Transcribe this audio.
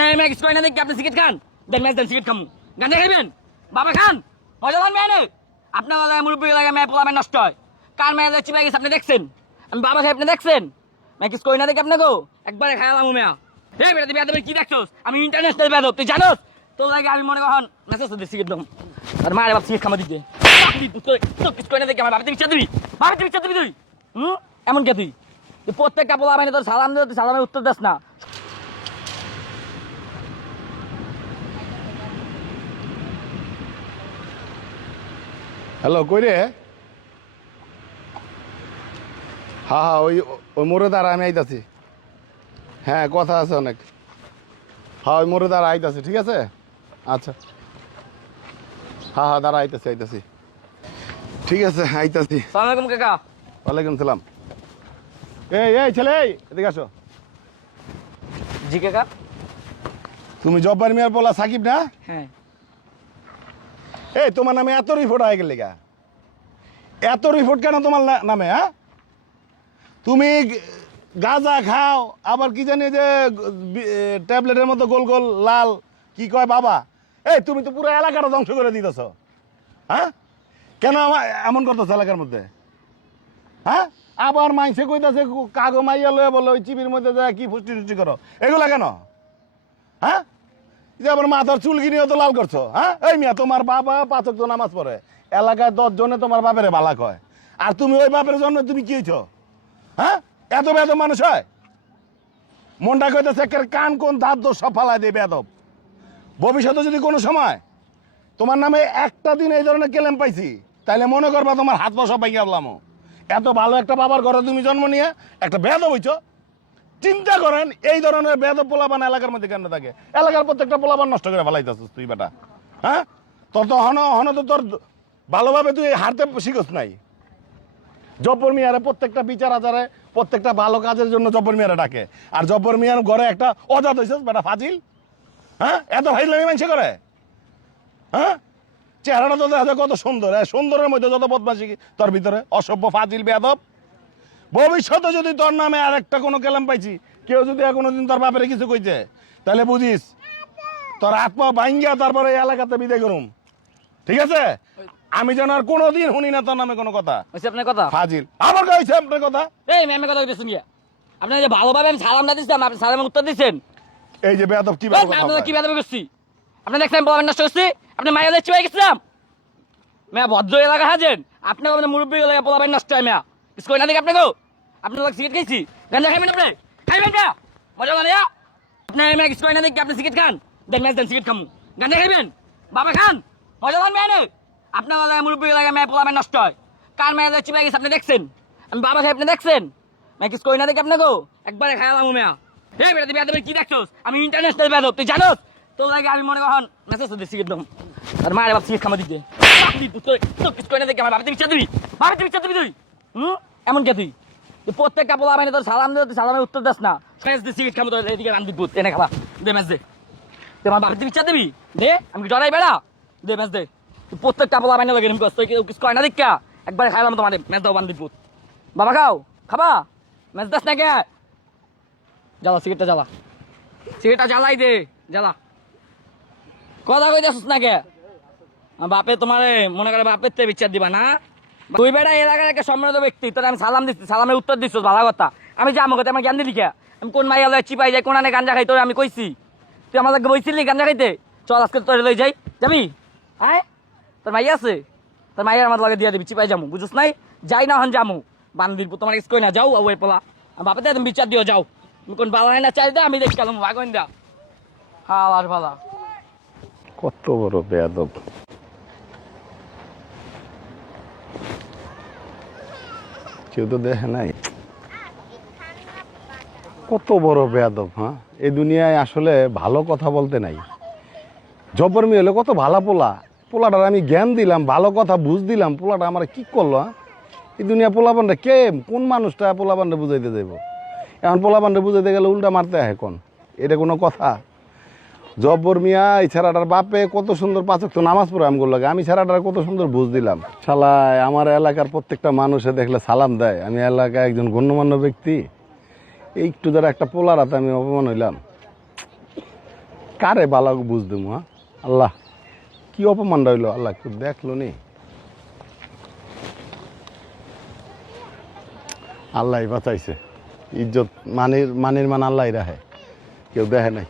আপনার মেয়ে কিছু করে না দেখি, আপনি সিগারেট খান? দেন ম্যাচ দেন সিগারেট খামু। গাঁজা খাইবেন? বাবা, খান? মজা পান মেয়ে আপনার লাগে মুরব্বী লাগে, মেয়ে পোলা নষ্ট হয়। কার মেয়ে যাচ্ছি ভাই আপনি দেখছেন? আমি বাবা খাই আপনি দেখছেন? মেয়ে কিছু করে না দেখি আপনাকে একবারে খাইলাম মেয়া। হে বেটা তুই কি দেখছোস? আমি ইন্টারন্যাশনাল বেদব তুই জানোস? তোর লাগে আমি মনে কখন মেসেজ দিচ্ছি সিগারেট দম। আর মারে বাপ সিগারেট খামা দিতে কিছু না দেখি, আমার বাবাতে বিচার দিবি? বাবাতে তুই? হুম? এমন কে তুই? প্রত্যেকটা পোলা তোর সালাম দিতে সালামের উত্তর দিস না। হ্যালো কই রে? হ্যাঁ হ্যাঁ ওই ওই মোড়ে দ্বারা আমি আইতাছি। হ্যাঁ কথা আছে অনেক। হ্যাঁ ওই মোড়ে দ্বারা আইতাছি ঠিক আছে? আচ্ছা। হ্যাঁ হ্যাঁ দাঁড়া আইতাছি আইতাছি। ঠিক আছে আইতাছি। সালাম আলাইকুম কাকা। ওয়ালাইকুম সালাম। এই এই ছেলে এই এদিকে আসো। জি কাকা। তুমি জব্বার মিয়ার বলা সাকিব না? হ্যাঁ। এই, তোমার নামে এত রিপোর্ট হয়ে গেলে গা। এত রিপোর্ট কেন তোমার নামে হ্যাঁ? তুমি গাঁজা খাও, আবার কি জানি যে ট্যাবলেটের মতো গোল গোল, লাল, কি কয় বাবা? এই, তুমি তো পুরো এলাকাটা ধ্বংস করে দিতেছ। হ্যাঁ? কেন এমন করতেছ এলাকার মধ্যে? হ্যাঁ? আবার মাইসে কইতাছে, কাগো মাইয়া লয়ে বলে, ওই চিবির মধ্যে যায়, কি ফুষ্টি টুষ্টি করো। এগুলা কেন? হ্যাঁ? আবার মাথার চুলগিনিও তো লাল করছ হ্যাঁ? এই মিয়া, তোমার বাবা পাঁচক তো নামাজ পড়ে। এলাকায় দশ জনে তোমার বাপের বালা কয়। আর তুমি ওই বাপের জন্য তুমি কি হইছো? হ্যাঁ? এত বেদব মানুষ হয়? মনটা কইতেছে, একের কান কোন ধার দোষ সব ফালাই দিয়ে বেদব ভবিষ্যতে যদি কোনো সময় তোমার নামে একটা দিন এই ধরনের কেলেম পাইছি, তাইলে মনে করবা তোমার হাত পা সব বললাম এত ভালো একটা বাবার ঘরে তুমি জন্ম নিয়ে একটা বেদব হইছো চিন্তা করেন, এই ধরনের বেদব পোলাপান এলাকার মধ্যে কেন থাকে? এলাকার প্রত্যেকটা পোলাবান নষ্ট করে ফেলাইতেছিস তুই বেটা। হ্যাঁ? তোর তো হন হন তো তোর ভালোভাবে তুই হারতে শিখস নাই। জব্বর মিয়ারে প্রত্যেকটা বিচার আচারে, প্রত্যেকটা ভালো কাজের জন্য জব্বর মিয়ারে ডাকে। আর জব্বর মিয়ার ঘরে একটা অজাত হয়েছিস বেটা, ফাজিল। হ্যাঁ? এত ফাইজলামি মানুষ করে। হ্যাঁ? চেহারাটা তো দেখা কত সুন্দর হ্যাঁ? সুন্দরের মধ্যে যত বদমাসি তোর ভিতরে, অসভ্য, ফাজিল বেদব ভবিষ্যতে যদি তোর নামে আর একটা কোনো কেলাম পাইছি কেউ যদি আর কোনোদিন তোর বাপের কিছু কইছে তাহলে বুঝিস তোর আত্মা ভাঙ্গিয়া তারপরে এই এলাকাতে বিদায় করুম। ঠিক আছে? আমি যেন আর কোনোদিন শুনি না তোর নামে কোনো কথা। হয়েছে আপনার কথা? ফাজিল। আবার কইছে আপনার কথা? এই ম্যামের কথা কইতেছেন গিয়া আপনি যে ভালোভাবে আমি সালাম না দিচ্ছিলাম আপনি সালামের উত্তর দিচ্ছেন এই যে বেয়াদব কি এই, কথা আপনার বলে? কি বেদবে করছি? আপনি দেখছেন বলাবেন নষ্ট করছি। আপনি মায়া যাচ্ছি ভাই গেছিলাম মেয়া ভদ্র এলাকা হাজেন। আপনার মুরব্বী এলাকা বলাবেন নষ্ট হয় মেয়া কিছু কই না দেখি আপনাকে আপনার লোক সিগারেট খাইছি। গাঞ্জা খাইবেন আপনি? খাইবেন কা? মজা লাগে আপনার মেয়ে কিছু কই না দেখি আপনি সিগারেট খান? দেন ম্যাচ দেন সিগারেট খামু। গাঞ্জা খাইবেন? বাবা খান? মজা লান মেয়ে আপনার এলাকা মুরব্বী এলাকা মেয়ে পোলাবেন নষ্ট হয়। কার মেয়ে যাচ্ছি ভাই গেছে, আপনি দেখছেন? আমি বাবা খাই আপনি দেখছেন? মেয়ে কিছু কই না দেখি আপনাকে একবারে খাইলাম মেয়া। হে তুই বেদবের কি দেখছোস? আমি ইন্টারন্যাশনাল বেদব তুই জানোস? তোর লাগে আমি মনে কখন মেসেজ দিচ্ছি একদম আর মারে বাপ সিগারেট খামা দিতে কিছু করে না দেখি আমার বাবাতে বিচার দিবি? বাবাতে বিচার দিবি তুই? হুম? এমন কে তুই? প্রত্যেকটা পোলা মানে তোর সালাম দিতে সালামের উত্তর দিস না। ফ্রেন্স দিয়ে সিগারেট খামো তোর এদিকে রান দিবুত এনে খাবা। দে ম্যাচ দে। তুই আমার বাবাতে বিচার দিবি? দে আমি ডরাই বেড়া? দে ম্যাচ দে। প্রত্যেকটা পোলা মানে লাগে করছ, তুই কিছু করে না দেখা একবারে খাইলাম তোমার। ম্যাচ দাও বান দিবুত বাবা খাও খাবা? ম্যাচ দাস না কে? জ্বালা সিগারেটটা জ্বালা। সিগারেটটা জ্বালাই দে জ্বালা। কথা কই দেখছিস না কে? বাপে তোমারে মনে করে বাপের তে বিচার দিবা না? তুই বেটা এলাকার একটা সম্মানিত ব্যক্তি, তোর আমি সালাম দিচ্ছি সালামের উত্তর দিচ্ছ ভালো কথা। আমি যাব কথা আমার জ্ঞান দিলি কে? আমি কোন মাইয়া লয় চিপাই যাই, কোন আনে গাঞ্জা খাই, তোর আমি কইছি। তুই আমার লাগে বইছিলি গাঞ্জা খাইতে? চল, আজকে তোর লই যাই। যাবি? আয়। তোর মাইয়া আছে? তোর মাইয়ার আমার লাগে দিয়া দিবি, চিপাই যামু বুঝছ নাই? যাই না হন যামু। বান্দির তোমার কিছু কই না? যাও ওই পোলা। বাপেতে তুমি বিচার দিও, যাও। তুমি কোন বালা না, চাই দে, আমি দেখি কালাম ভাগন দা। হ্যাঁ আর ভালা। কত বড় বেয়াদব। কেউ তো দেখে নাই। কত বড় বেয়াদব হ্যাঁ? এই দুনিয়ায় আসলে ভালো কথা বলতে নাই। জব্বর মেয়ে হলে কত ভালো পোলা। পোলাটার আমি জ্ঞান দিলাম, ভালো কথা বুঝ দিলাম, পোলাটা আমার কি করল হ্যাঁ? এই দুনিয়া পোলা পোলাপানটা কে, কোন মানুষটা পোলা পোলাপানটা বুঝাইতে দেব এখন পোলা পোলাপানটা বুঝাইতে গেলে উল্টা মারতে হয় কোন এটা কোনো কথা। জব্বর মিয়া, এই ছেড়াটার বাপে কত সুন্দর পাচক তো নামাজ পড়ে আমগুলো লাগে। আমি ছেড়াটার কত সুন্দর বুঝ দিলাম। শালায়, আমার এলাকার প্রত্যেকটা মানুষে দেখলে সালাম দেয়। আমি এলাকায় একজন গণ্যমান্য ব্যক্তি। একটু দ্বারা একটা পোলার হাতে আমি অপমান হইলাম। কারে বালা বুঝতে হ্যাঁ? আল্লাহ, কি অপমান রইল? আল্লাহ, কেউ দেখল নি? আল্লাহ বাঁচাইছে। ইজ্জত, মানের মানের মান আল্লাহ রাহে কেউ দেখে নাই।